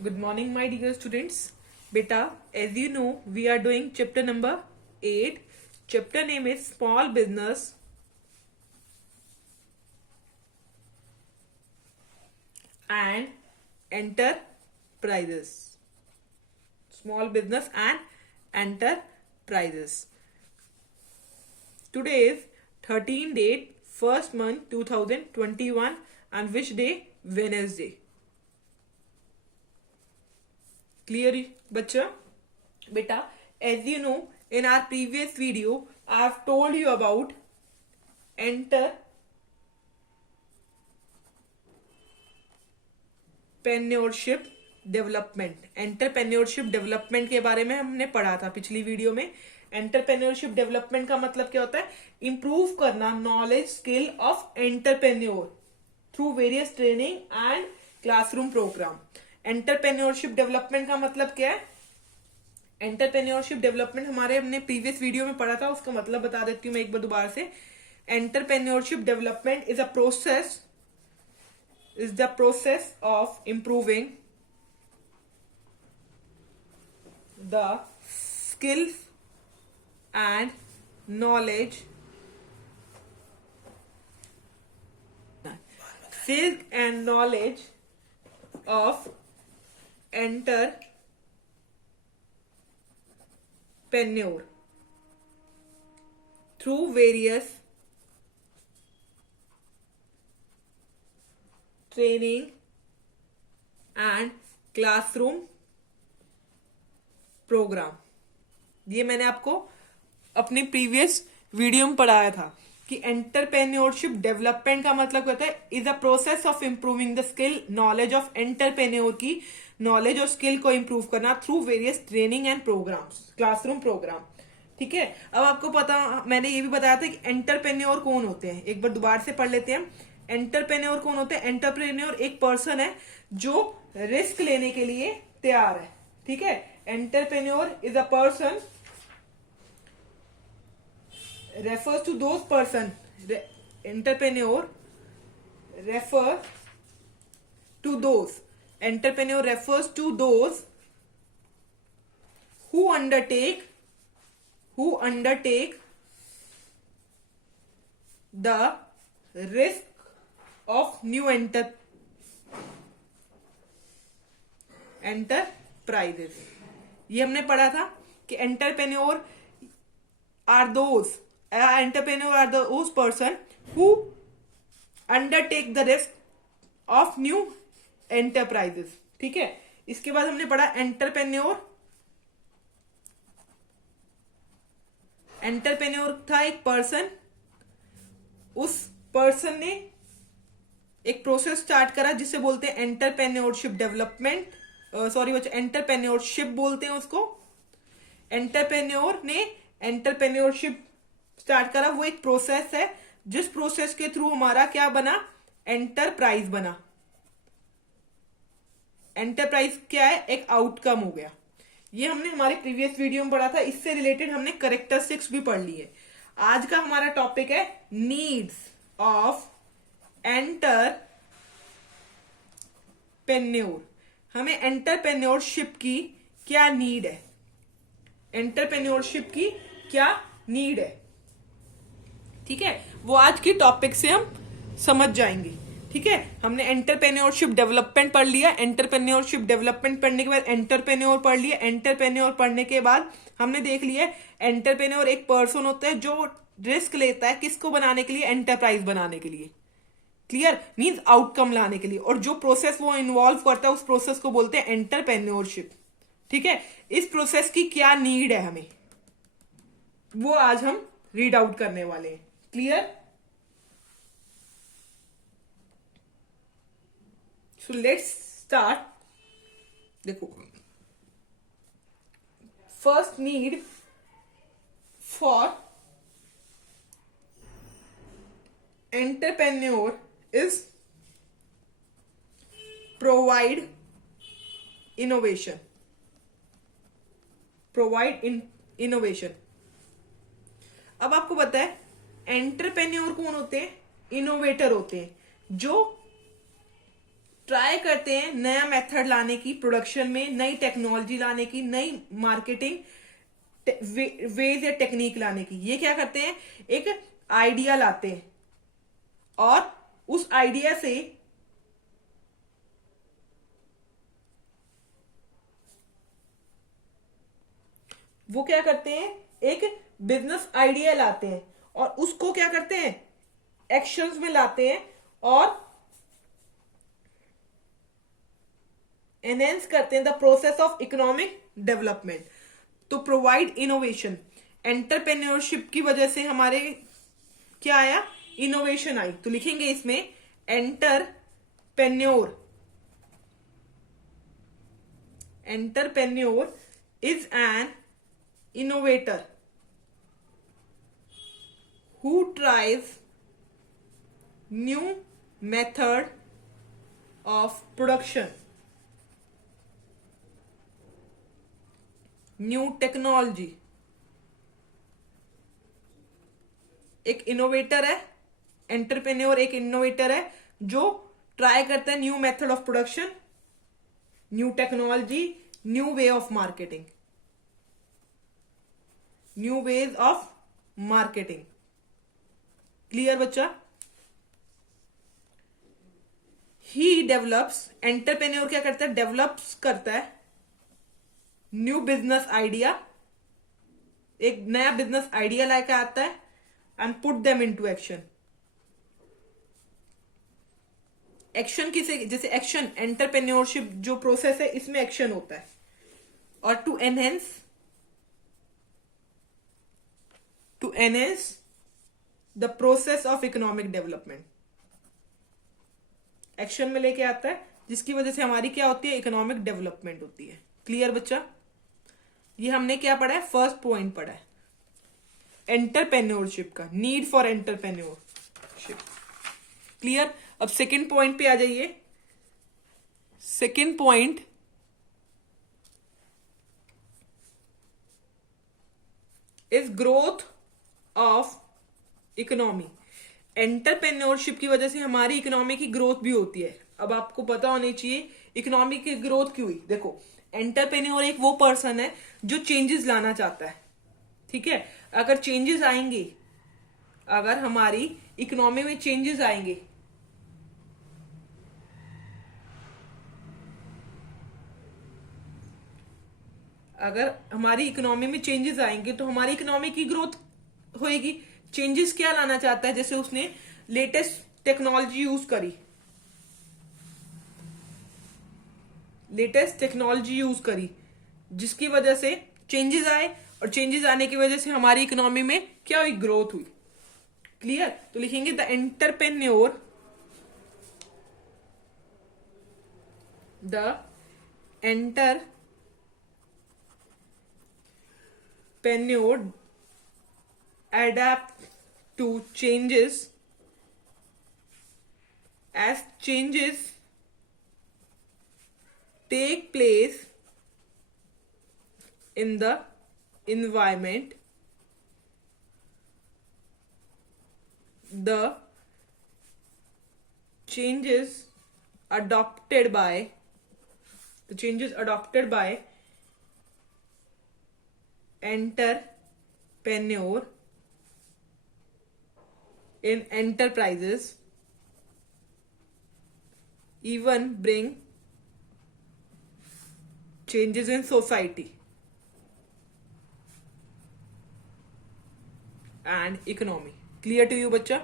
Good morning, my dear students. Beta, as you know, we are doing chapter number 8. Chapter name is Small Business and Enterprises. Small Business and Enterprises. Today is 13 date, first month 2021 and which day? Wednesday. Clear, बच्चा? Beta, as you know, in our previous video, I have told you about entrepreneurship development के बारे में हमने पढ़ा था पिछली video में. Entrepreneurship development का मतलब क्या होता है? इंप्रूव करना knowledge skill of entrepreneur through various training and classroom program. Entrepreneurship development का मतलब क्या है? एंटरप्रेन्योरशिप डेवलपमेंट हमने प्रीवियस वीडियो में पढ़ा था, उसका मतलब बता देती हूँ मैं एक बार दोबारा से. Entrepreneurship development is the process of improving the skills and knowledge of entrepreneur through various training and classroom program. ये मैंने आपको अपनी प्रीवियस वीडियो में पढ़ाया था कि एंटरप्रेन्योरशिप डेवलपमेंट का मतलब क्या होता है? Is a process of improving the skill knowledge of entrepreneur की नॉलेज और स्किल को इंप्रूव करना through various training and programs, classroom program. ठीक है. अब आपको पता, मैंने ये भी बताया था कि एंटरप्रेन्योर कौन होते हैं. एक बार दोबारा से पढ़ लेते हैं. एंटरप्रेन्योर कौन होते हैं? एंटरप्रेन्योर एक पर्सन है जो रिस्क लेने के लिए तैयार है. ठीक है. Entrepreneur is a person refers to those person. Entrepreneur refers to those who undertake the risk of new enterprises. ये हमने पढ़ा था कि entrepreneur are those person who undertake the risk of new enterprises. ठीक है. इसके बाद हमने पढ़ा एंटरप्रेन्योर था एक पर्सन. उस पर्सन ने एक प्रोसेस स्टार्ट करा जिसे बोलते हैं एंटरप्रेन्योरशिप डेवलपमेंट. एंटरप्रेन्योरशिप बोलते हैं उसको. एंटरप्रेन्योर ने एंटरप्रेन्योरशिप स्टार्ट करा. वो एक प्रोसेस है जिस प्रोसेस के थ्रू हमारा क्या बना? एंटरप्राइज बना. एंटरप्राइज क्या है? एक आउटकम हो गया. ये हमने हमारे प्रीवियस वीडियो में पढ़ा था. इससे रिलेटेड हमने कैरेक्टरिस्टिक्स भी पढ़ ली है. आज का हमारा टॉपिक है नीड्स ऑफ एंटरप्रेन्योर. हमें एंटरप्रेन्योरशिप की क्या नीड है? एंटरप्रेन्योरशिप की क्या नीड है? ठीक है. वो आज की टॉपिक से हम समझ जाएंगे. ठीक है. हमने एंटरप्रेन्योरशिप डेवलपमेंट पढ़ लिया. एंटरप्रेन्योरशिप डेवलपमेंट पढ़ने के बाद एंटरप्रेन्योर पढ़ लिया. एंटरप्रेन्योर पढ़ने के बाद हमने देख लिया एंटरप्रेन्योर एक पर्सन होता है जो रिस्क लेता है किसको बनाने के लिए? एंटरप्राइज बनाने के लिए. क्लियर. मींस आउटकम लाने के लिए. और जो प्रोसेस वो इन्वॉल्व करता है उस प्रोसेस को बोलते हैं एंटरप्रेन्योरशिप. ठीक है. इस प्रोसेस की क्या नीड है हमें, वो आज हम रीड आउट करने वाले हैं. क्लियर. So let's start. देखो, first need for entrepreneur is provide innovation. अब आपको पता है एंटरप्रेन्योर कौन होते हैं? इनोवेटर होते हैं जो ट्राई करते हैं नया मेथड लाने की प्रोडक्शन में, नई टेक्नोलॉजी लाने की, नई मार्केटिंग वेज या टेक्निक लाने की। ये क्या करते हैं, एक आइडिया लाते हैं और उस आइडिया से वो क्या करते हैं, एक बिजनेस आइडिया लाते हैं और उसको क्या करते हैं, एक्शंस में लाते हैं और एनहेंस करते हैं the process of economic development to provide innovation. Entrepreneurship की वजह से हमारे क्या आया, इनोवेशन आई। तो लिखेंगे इसमें entrepreneur is an innovator who tries new method of production, new technology। एक इनोवेटर है, एंटरप्रेन्योर एक इनोवेटर है जो ट्राई करता है new method of production, new technology, new way of marketing, new ways of marketing. Clear बच्चा? ही develops, entrepreneur क्या करता है, डेवलप्स करता है न्यू बिजनेस आइडिया, एक नया बिजनेस आइडिया लेकर आता है and put them into action. Action किसे, जैसे एक्शन, एंटरप्रेन्योरशिप जो प्रोसेस है इसमें एक्शन होता है। और to enhance the process of economic development, action में लेके आता है जिसकी वजह से हमारी क्या होती है, इकोनॉमिक डेवलपमेंट होती है। क्लियर बच्चा? ये हमने क्या पढ़ा है, फर्स्ट पॉइंट पढ़ा है एंटरप्रेन्योरशिप का, नीड फॉर एंटरप्रेन्योरशिप। क्लियर? अब सेकंड पॉइंट पे आ जाइए। Second point is growth of economy. Entrepreneurship की वजह से हमारी इकोनॉमी की ग्रोथ भी होती है। अब आपको पता होनी चाहिए इकोनॉमी की ग्रोथ क्यों हुई। देखो, एंटरप्रेन्योर एक वो पर्सन है जो चेंजेस लाना चाहता है, ठीक है। अगर चेंजेस आएंगे, अगर हमारी इकोनॉमी में चेंजेस आएंगे, अगर हमारी इकोनॉमी में चेंजेस आएंगे तो हमारी इकोनॉमी की ग्रोथ होएगी। चेंजेस क्या लाना चाहता है, जैसे उसने लेटेस्ट टेक्नोलॉजी यूज करी, जिसकी वजह से चेंजेस आए और चेंजेस आने की वजह से हमारी इकोनॉमी में क्या हुई, ग्रोथ हुई। क्लियर? तो लिखेंगे the entrepreneur adapt to changes as changes take place in the environment. The changes adopted by entrepreneur in enterprises even bring changes in society and economy. Clear to you बच्चा?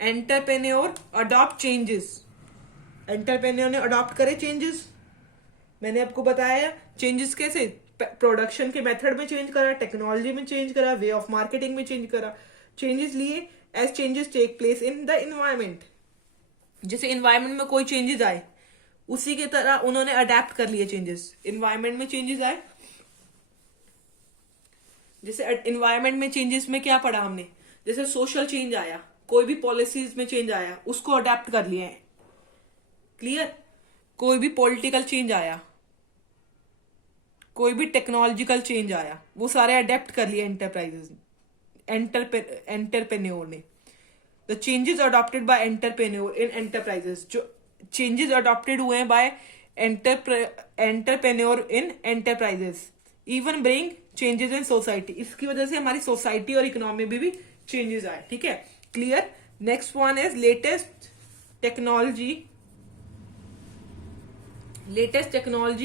Entrepreneur adopt changes, entrepreneur ने adopt करे changes. मैंने आपको बताया changes कैसे, production के method में change करा, टेक्नोलॉजी में चेंज करा, वे ऑफ मार्केटिंग में चेंज करा। चेंजेस लिए as changes take place in the environment. जैसे इन्वायरमेंट में कोई चेंजेस आए उसी की तरह उन्होंने अडेप्ट कर लिए चेंजेस। इन्वायरमेंट में चेंजेस आए, जैसे इन्वायरमेंट में चेंजेस में क्या पढ़ा हमने, जैसे सोशल चेंज आया, कोई भी पॉलिसीज में चेंज आया उसको अडेप्ट कर लिए हैं। क्लियर? कोई भी पॉलिटिकल चेंज आया, कोई भी टेक्नोलॉजिकल चेंज आया, वो सारे अडेप्ट कर लिए एंटरप्रेन्योर ने। The changes adopted by entrepreneur in enterprises, जो चेंजेस अडॉप्टेड हुए हैं by entrepreneur in enterprises, even bring changes in society. इसकी वजह से हमारी सोसाइटी और इकोनॉमी में भी चेंजेस आए। ठीक है, clear. Next one is latest technology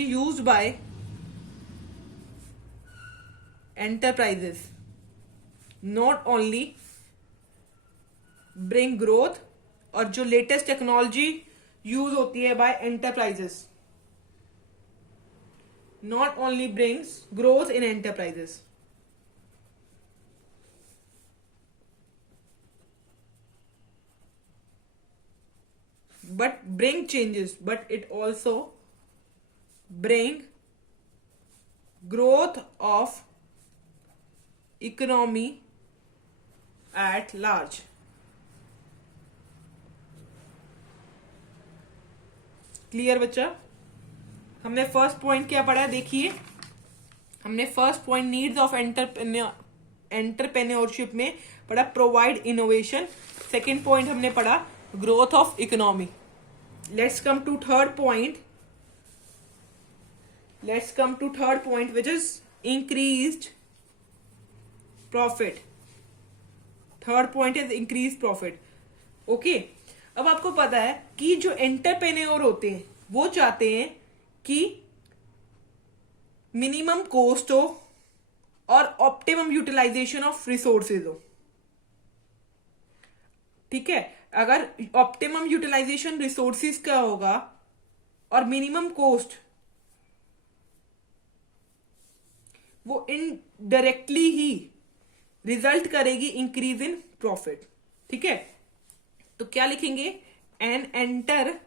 used by enterprises not only bring growth, और जो लेटेस्ट टेक्नोलॉजी यूज होती है by enterprises not only brings growth in enterprises, but bring changes, but it also bring growth of economy at large। Clear बच्चा? हमने first point क्या पढ़ा देखिए, हमने first point needs of entrepreneurship में पढ़ा प्रोवाइड इनोवेशन। सेकेंड पॉइंट हमने पढ़ा growth of economy. Let's come to third point which is increased profit। Third point is increase profit. Okay, अब आपको पता है कि जो एंटरप्रेन्योर होते हैं वो चाहते हैं कि मिनिमम कॉस्ट हो और ऑप्टिमम यूटिलाइजेशन ऑफ रिसोर्सेज हो। ठीक है, अगर ऑप्टिमम यूटिलाइजेशन रिसोर्सेज का होगा और मिनिमम कॉस्ट, वो इनडायरेक्टली ही रिजल्ट करेगी इंक्रीज इन प्रॉफिट। ठीक है, तो क्या लिखेंगे, an entrepreneur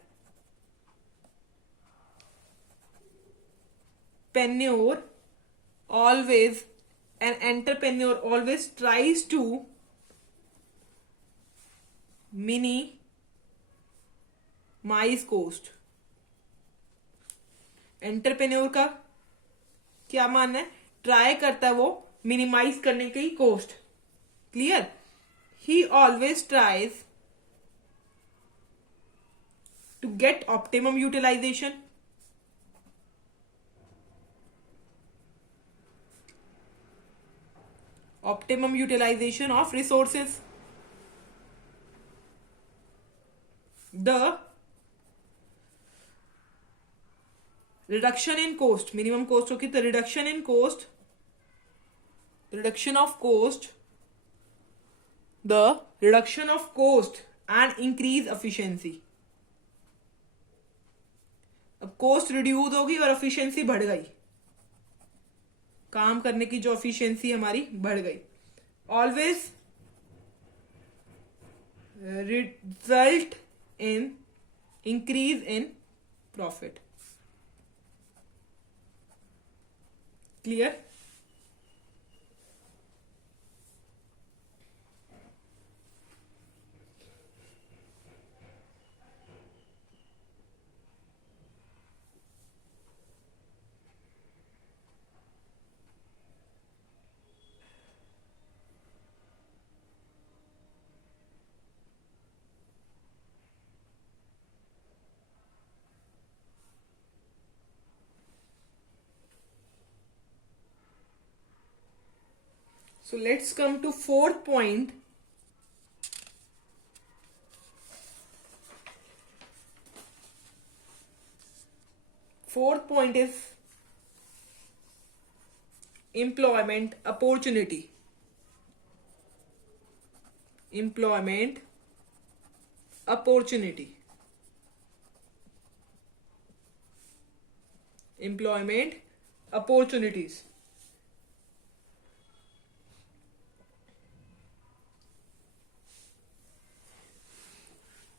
always tries to minimize cost. Entrepreneur का क्या मानना है, ट्राई करता है वो मिनिमाइज करने की cost. Clear, he always tries to get optimum utilization. Optimum utilization of resources. The reduction in cost, minimum cost होगी तो reduction in cost, reduction of cost, the reduction of cost and increase efficiency। अब cost reduce होगी और efficiency बढ़ गई, काम करने की जो efficiency हमारी बढ़ गई। Always result in increase in profit। Clear? So let's come to fourth point. Fourth point is employment opportunity। Employment opportunity। Employment opportunities।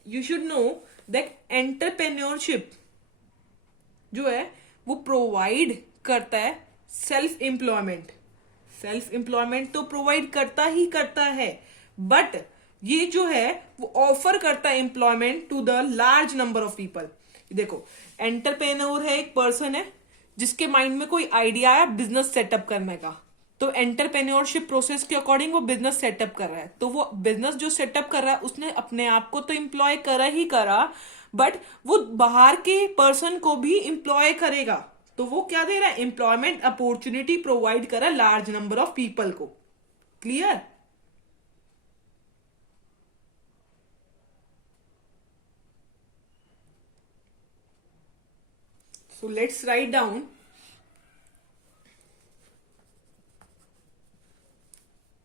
You should know that entrepreneurship जो है वो प्रोवाइड करता है सेल्फ एम्प्लॉयमेंट। सेल्फ एम्प्लॉयमेंट तो provide करता है, but ये जो है वो ऑफर करता है employment to the large number of people. देखो, एंटरप्रेन्योर है, एक पर्सन है जिसके माइंड में कोई आइडिया है बिजनेस सेटअप करने का, तो एंटरप्रेन्योरशिप प्रोसेस के अकॉर्डिंग वो बिजनेस सेटअप कर रहा है। तो वो बिजनेस जो सेटअप कर रहा है उसने अपने आप को तो एम्प्लॉय करा ही करा, बट वो बाहर के पर्सन को भी एम्प्लॉय करेगा, तो वो क्या दे रहा है, एम्प्लॉयमेंट अपॉर्चुनिटी प्रोवाइड कर रहा है लार्ज नंबर ऑफ पीपल को। Clear? So let's write down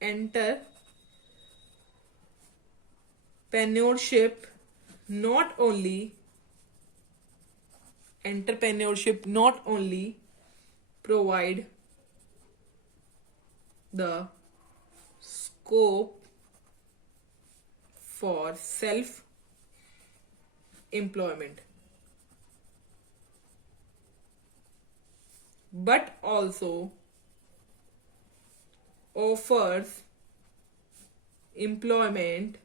entrepreneurship not only provide the scope for self employment but also offers employment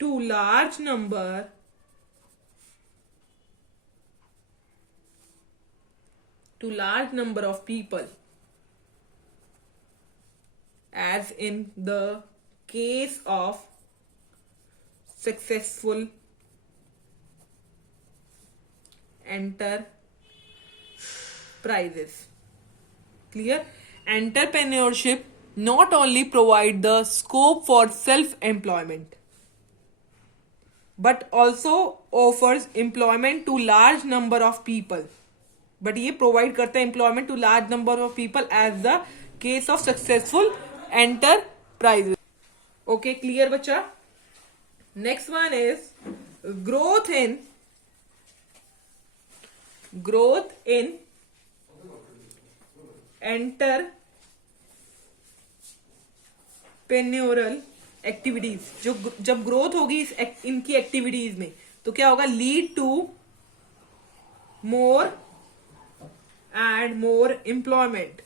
to large number of people, as in the case of successful enterprises. Clear? Entrepreneurship not only provide the scope for self-employment but also offers employment to large number of people. But ये provide करता है employment to large number of people as the case of successful enterprises. Okay, clear बच्चा? Next one is growth in entrepreneurial activities. जो जब growth होगी इनकी activities में तो क्या होगा, lead to more and more employment.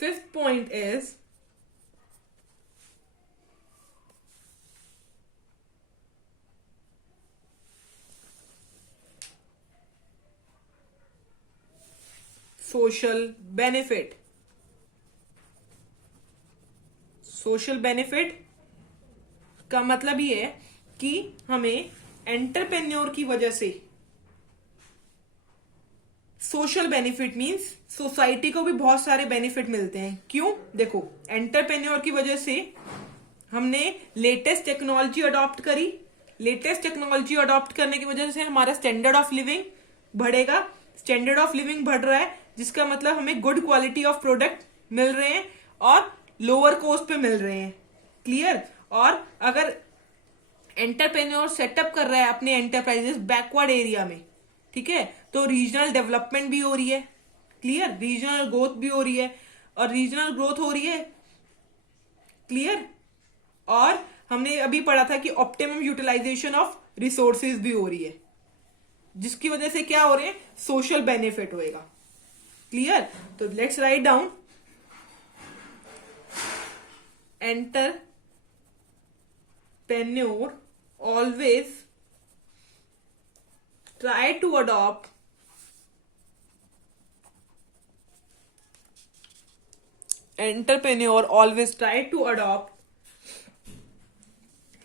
Fifth point is social benefit. Social benefit का मतलब ये है कि हमें एंटरप्रेन्योर की वजह से सोशल बेनिफिट मींस सोसाइटी को भी बहुत सारे बेनिफिट मिलते हैं. क्यों? देखो, एंटरप्रेन्योर की वजह से हमने लेटेस्ट टेक्नोलॉजी अडॉप्ट करी. लेटेस्ट टेक्नोलॉजी अडॉप्ट करने की वजह से हमारा स्टैंडर्ड ऑफ लिविंग बढ़ेगा. स्टैंडर्ड ऑफ लिविंग बढ़ रहा है जिसका मतलब हमें गुड क्वालिटी ऑफ प्रोडक्ट मिल रहे हैं और लोअर कॉस्ट पे मिल रहे हैं. क्लियर? और अगर एंटरप्रेन्योर सेटअप कर रहा है अपने एंटरप्राइजेस बैकवर्ड एरिया में, ठीक है, तो रीजनल डेवलपमेंट भी हो रही है. क्लियर? रीजनल ग्रोथ भी हो रही है. और रीजनल ग्रोथ हो रही है. क्लियर? और हमने अभी पढ़ा था कि ऑप्टिमम यूटिलाइजेशन ऑफ रिसोर्सेज भी हो रही है, जिसकी वजह से क्या हो रहे हैं, सोशल बेनिफिट होएगा. क्लियर? तो let's write down entrepreneur always try to adopt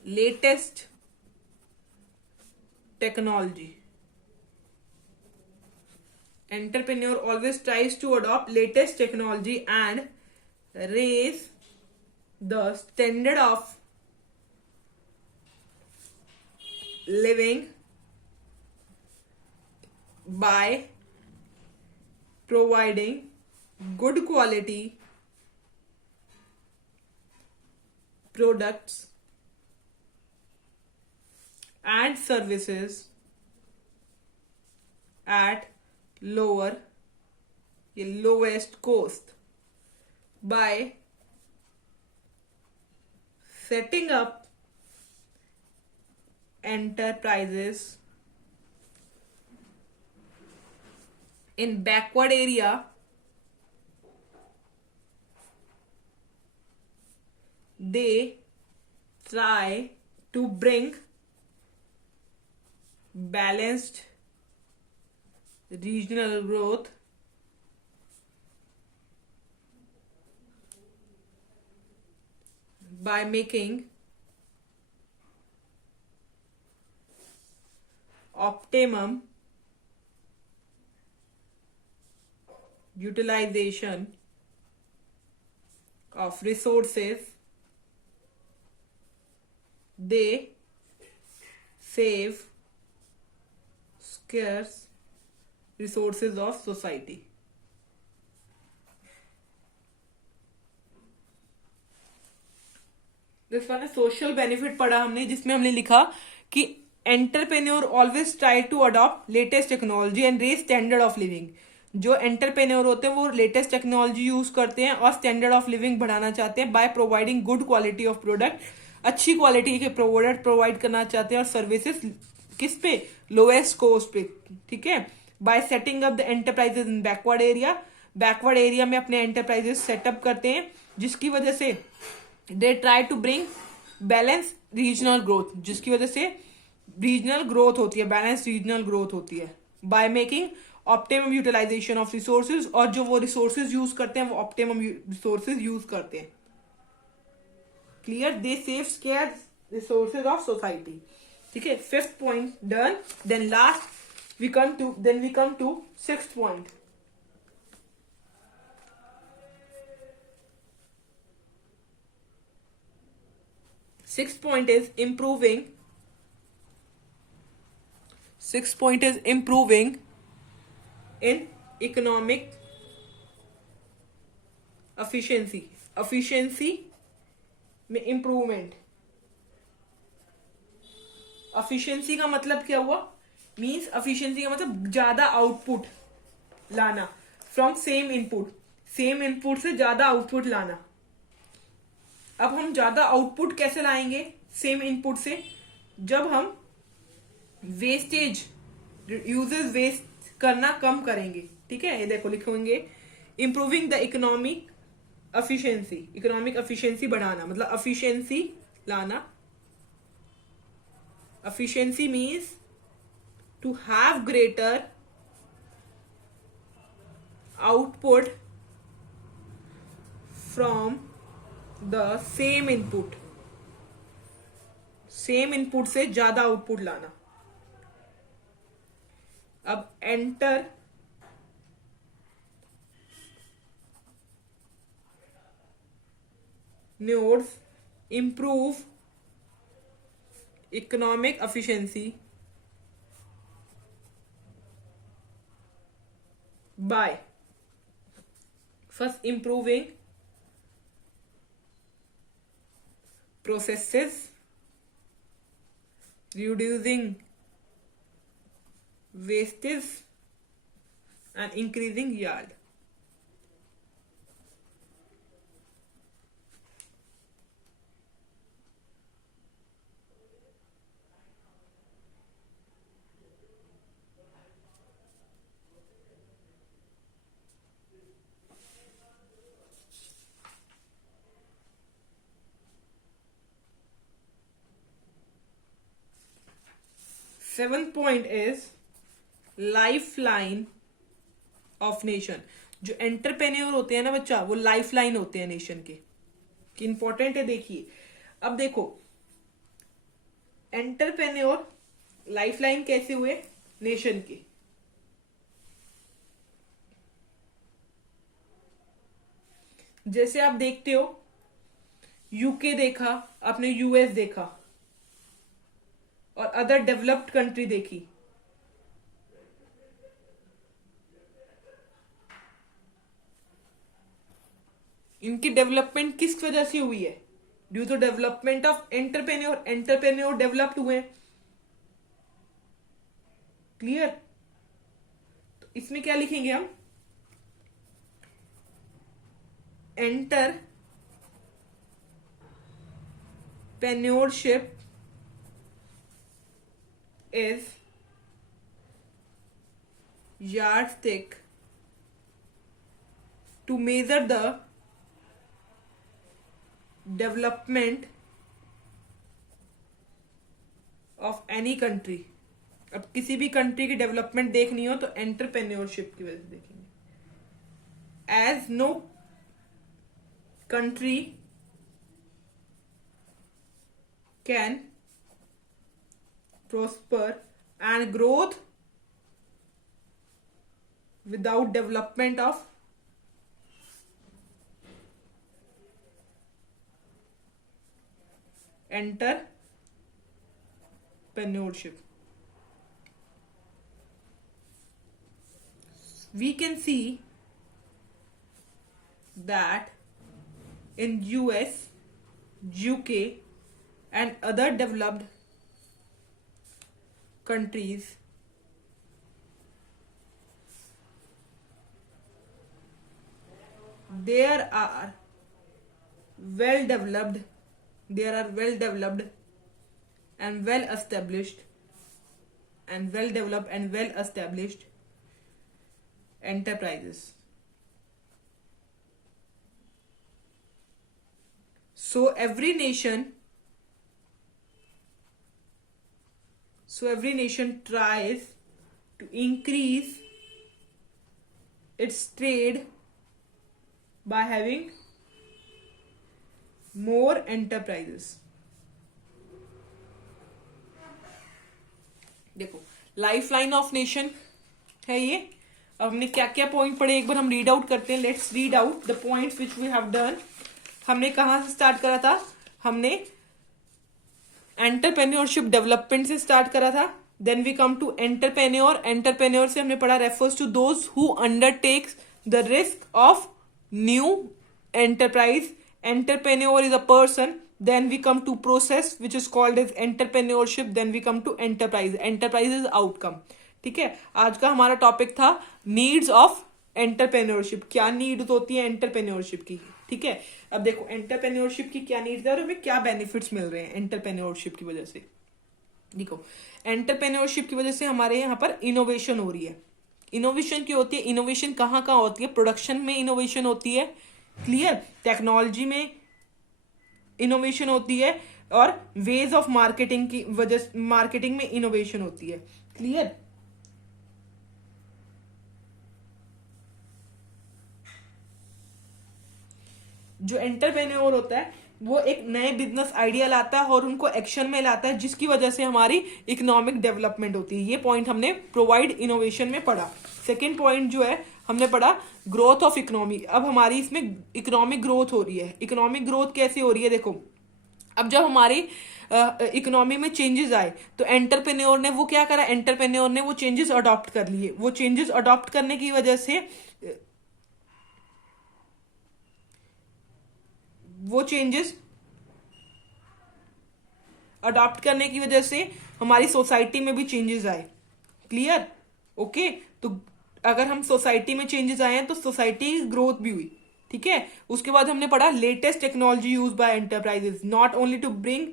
latest technology. Entrepreneur always tries to adopt latest technology and raise the standard of living by providing good quality products and services at lowest cost by setting up enterprises in backward area. They try to bring balanced regional growth by making optimum utilization of resources. They save scarce resources of society. This one social benefit पढ़ा हमने, जिसमें हमने लिखा कि entrepreneur always try to adopt latest technology and raise standard of living. जो entrepreneur होते हैं वो लेटेस्ट टेक्नोलॉजी यूज करते हैं और स्टैंडर्ड ऑफ लिविंग बढ़ाना चाहते हैं by providing good quality of product. अच्छी क्वालिटी के प्रोडक्ट प्रोवाइड करना चाहते हैं और सर्विसेज किस पे, लोएस्ट कॉस्ट पे. ठीक है. By setting up the enterprises in backward area. Backward area में अपने एंटरप्राइजेस सेटअप करते हैं, जिसकी वजह से they try to bring balance regional growth, जिसकी वजह से रीजनल ग्रोथ होती है, बैलेंस रीजनल ग्रोथ होती है. By making optimum utilization of resources, और जो वो रिसोर्सेज यूज करते हैं वो ऑप्टिमम रिसोर्सेज यूज करते हैं. Clear. They save scarce resources of society. ठीक है. Fifth point done. Then last we come to sixth point. Sixth point is improving. Sixth point is improving in economic efficiency. Efficiency में improvement. Efficiency का मतलब क्या हुआ? Means efficiency का मतलब ज्यादा आउटपुट लाना from same input. Same input से ज्यादा आउटपुट लाना. अब हम ज्यादा आउटपुट कैसे लाएंगे सेम इनपुट से? जब हम वेस्टेज यूजेस वेस्ट करना कम करेंगे. ठीक है. ये देखो लिखेंगे improving the economic efficiency. Economic efficiency बढ़ाना मतलब एफिशिएंसी लाना. Efficiency means to have greater output from the same input. Same input से ज्यादा आउटपुट लाना. अब entrepreneurs improve economic efficiency by first improving processes, reducing wastage and increasing yield. Seventh point is life line of nation. जो entrepreneur होते हैं ना बच्चा, वो लाइफ लाइन होते हैं नेशन के. कि इंपॉर्टेंट है. देखिए अब देखो एंटरप्रेन्योर लाइफ लाइन कैसे हुए नेशन के. जैसे आप देखते हो यूके देखा आपने, यूएस देखा और अदर डेवलप्ड कंट्री देखी. इनकी डेवलपमेंट किस वजह से हुई है? Due to development of entrepreneur. Entrepreneur developed हुए. क्लियर. तो इसमें क्या लिखेंगे हम? Entrepreneurship is yardstick to measure the development of any country. अब किसी भी कंट्री की डेवलपमेंट देखनी हो तो एंटरप्रेन्योरशिप की वजह से देखेंगे। As no country can prosper and growth without development of entrepreneurship. We can see that in US, UK and other developed countries, there are well developed and well established enterprises. So every nation tries to increase its trade by having more enterprises. देखो, lifeline of nation है ये। अब हमने क्या क्या point पढ़े एक बार हम रीड आउट करते हैं। Let's read out the points which we have done. हमने कहां से स्टार्ट करा था? हमने एंटरप्रेन्योरशिप डेवलपमेंट से स्टार्ट करा था। Then we come to entrepreneur से हमने पढ़ा refers to those who undertakes the risk of new enterprise. Entrepreneur is a person. Then we come to process which is called as entrepreneurship. Then we come to enterprise. Enterprise is outcome. ठीक है, आज का हमारा topic था needs of entrepreneurship. क्या needs होती है entrepreneurship की? ठीक है, अब देखो एंटरप्रेन्योरशिप की क्या नीड्स है और हमें क्या बेनिफिट्स मिल रहे हैं एंटरप्रेन्योरशिप की वजह से। देखो, एंटरप्रेन्योरशिप की वजह से हमारे यहाँ पर इनोवेशन हो रही है। इनोवेशन की होती है? इनोवेशन कहाँ कहाँ होती है? प्रोडक्शन में इनोवेशन होती है, क्लियर। टेक्नोलॉजी में इनोवेशन होती है और वेज ऑफ मार्केटिंग की वजह मार्केटिंग में इनोवेशन होती है, क्लियर। जो एंटरप्रेन्योर होता है वो एक नए बिजनेस आइडिया लाता है और उनको एक्शन में लाता है, जिसकी वजह से हमारी इकोनॉमिक डेवलपमेंट होती है। ये पॉइंट हमने प्रोवाइड इनोवेशन में पढ़ा। सेकेंड पॉइंट जो है हमने पढ़ा ग्रोथ ऑफ इकोनॉमी। अब हमारी इसमें इकोनॉमिक ग्रोथ हो रही है। इकोनॉमिक ग्रोथ कैसे हो रही है? देखो, अब जब हमारी इकोनॉमी में चेंजेस आए तो एंटरप्रेन्योर ने वो क्या करा? एंटरप्रेन्योर ने वो चेंजेस अडॉप्ट कर लिए। वो चेंजेस अडॉप्ट करने की वजह से हमारी सोसाइटी में भी चेंजेस आए, क्लियर। ओके, तो अगर हम सोसाइटी में चेंजेस आए हैं तो सोसाइटी की ग्रोथ भी हुई, ठीक है। उसके बाद हमने पढ़ा latest technology use by enterprises, not only to bring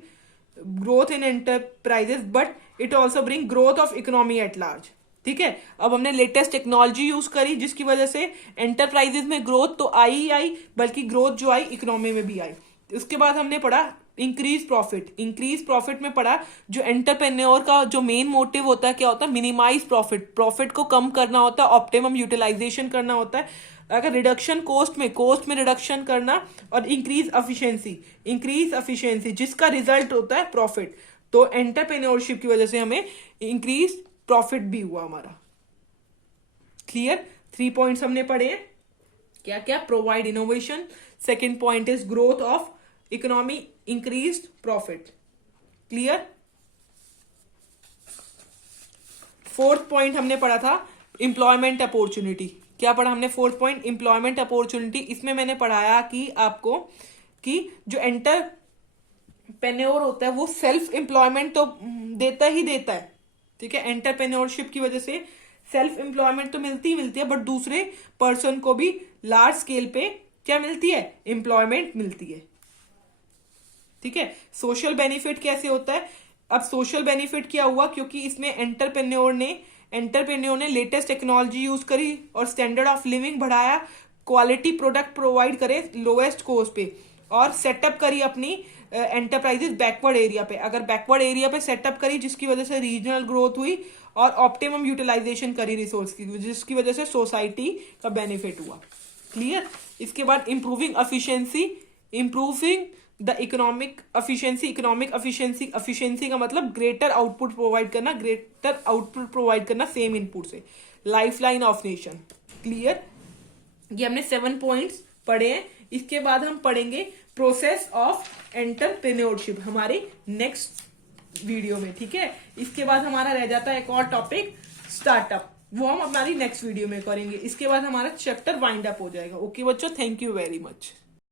growth in enterprises but it also bring growth of economy at large, ठीक है। अब हमने लेटेस्ट टेक्नोलॉजी यूज करी जिसकी वजह से एंटरप्राइजेस में ग्रोथ तो आई बल्कि ग्रोथ जो आई इकोनॉमी में भी आई। उसके बाद हमने पढ़ा इंक्रीज प्रॉफिट में पढ़ा जो एंटरप्रेन्योर का जो मेन मोटिव होता है क्या होता है? मिनिमाइज प्रॉफिट को कम करना होता है, ऑप्टिमम यूटिलाइजेशन करना होता है। अगर रिडक्शन कोस्ट में रिडक्शन करना और इंक्रीज एफिशिएंसी जिसका रिजल्ट होता है प्रॉफिट। तो एंटरप्रेन्योरशिप की वजह से हमें इंक्रीज प्रॉफिट भी हुआ हमारा, क्लियर। 3 पॉइंट्स हमने पढ़े हैं। क्या क्या? Provide innovation, second point is growth of economy, increased profit, clear. Fourth point हमने पढ़ा था एम्प्लॉयमेंट अपॉर्चुनिटी। क्या पढ़ा हमने? Fourth point employment opportunity. इसमें मैंने पढ़ाया कि आपको कि जो एंटरप्रेन्योर होता है वो सेल्फ एम्प्लॉयमेंट तो देता है, ठीक है। एंटरप्रेन्योरशिप की वजह से सेल्फ एम्प्लॉयमेंट तो मिलती है बट दूसरे पर्सन को भी लार्ज स्केल पे क्या मिलती है? एम्प्लॉयमेंट मिलती है, ठीक है। सोशल बेनिफिट कैसे होता है? अब सोशल बेनिफिट क्या हुआ? क्योंकि इसमें एंटरप्रेन्योर ने लेटेस्ट टेक्नोलॉजी यूज करी और स्टैंडर्ड ऑफ लिविंग बढ़ाया, क्वालिटी प्रोडक्ट प्रोवाइड करे लोएस्ट कॉस्ट पे और सेटअप करी अपनी एंटरप्राइजेस बैकवर्ड एरिया पे, अगर बैकवर्ड एरिया पे सेटअप करी जिसकी वजह से रीजनल ग्रोथ हुई और ऑप्टिमम यूटिलाइजेशन करी रिसोर्स की जिसकी वजह से सोसाइटी का बेनिफिट हुआ। क्लियर। इसके बाद improving efficiency, improving the economic efficiency, efficiency का मतलब ग्रेटर आउटपुट प्रोवाइड करना सेम इनपुट से, लाइफलाइन ऑफ नेशन। क्लियर। ये हमने 7 पॉइंट्स पढ़े हैं। इसके बाद हम पढ़ेंगे प्रोसेस ऑफ एंटरप्रेन्योरशिप हमारे नेक्स्ट वीडियो में। ठीक है। इसके बाद हमारा रह जाता है एक और टॉपिक स्टार्टअप, वो हम हमारी नेक्स्ट वीडियो में करेंगे। इसके बाद हमारा चैप्टर वाइंड अप हो जाएगा। ओके बच्चों, थैंक यू वेरी मच।